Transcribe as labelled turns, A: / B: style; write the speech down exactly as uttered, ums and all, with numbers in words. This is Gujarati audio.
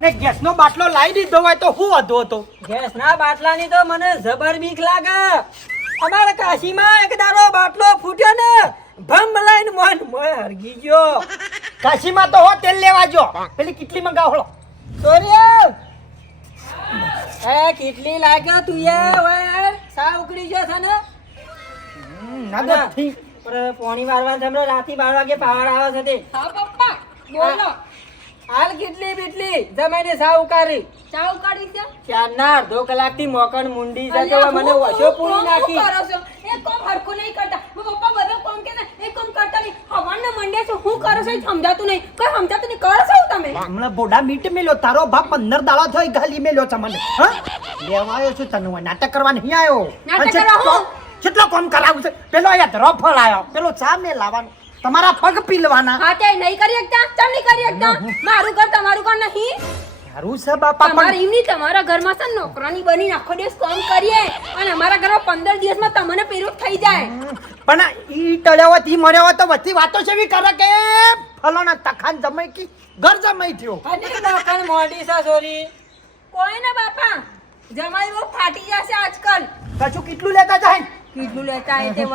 A: ને ગેસનો બાટલો લાવી દીધો હોય તો હું વધુ હતો.
B: ગેસના બાટલાની તો મને જબર બીક લાગે. અમારા કાશીમાં એક દાડો બાટલો ફૂટ્યો ને ભમ લઈને મોન મોય હરગી ગયો.
A: કાશીમાં તો હો તેલ લેવા જો પેલી કેટલી મંગાવડો.
B: સોરિયા એ કેટલી લાગ્યો તું એ ઓય સા ઉકળી ગયો છે ને.
A: ના નથી
B: પર પોણી વારવા તમને રાતી બાર વાગે પાવર આવે છે તે.
C: હા પપ્પા બોલો.
B: હાલ કેટલી બીટલી જમાઈને સા ઉકારી.
C: ચા ઉકાળી છે?
B: ચારના અડધો કલાકથી મોકણ મુંડી જતો મને વશો પૂરી નાખી.
C: શું કરો છો? એ કોમ હરખું નહીં કરતા. મારા પપ્પા બધો કોમ કે ને એ કોમ કરતા નહીં. હવારના મંડ્યા છે હું કરો છો એ સમજાતું નહીં. કઈ સમજાતું નહીં કરો છો તમે?
A: હમણાં બોડા મીટ મેલ્યો તારો બાપ પંદર દાડા થયો ગાલી મેલ્યો છે મને. હા લેવા આવ્યો છું તને નાટક કરવા નહીં આવ્યો.
C: નાટક કરવા હું?
A: કેટલો કોમ કરાવું છે પેલો અહીંયા ધરોફળ આવ્યો પેલો ચા મેં લાવવાનો તમારા પગ પીલવાના.
C: હા તે નહીં કરી શકતા? ચમ નહીં કરી શકતા? મારું ઘર તમારું ઘર નહીં.
A: સારું છે બાપા
C: તમારે
A: પણ
C: એમની તમારા ઘરમાં છે ને નોકરાની બની આખો દિવસ કામ કરીએ અને અમારા ઘરમાં પંદર દિવસમાં તમને પેલું થઈ જાય.
A: પણ ઈ ટળ્યો હોત ઈ મર્યો હોત તો બધી વાતો છે એવી કરે કે ફલાણા તખાન જમાઈ કી ઘર જમાઈ થયો.
B: અને મોકણ મોડી છે સોરી.
C: કોઈ ને બાપા જમાઈ બહુ ફાટી જશે આજકાલ.
A: કશું કેટલું લેતા જાય
C: કેટલું લેતા એ તે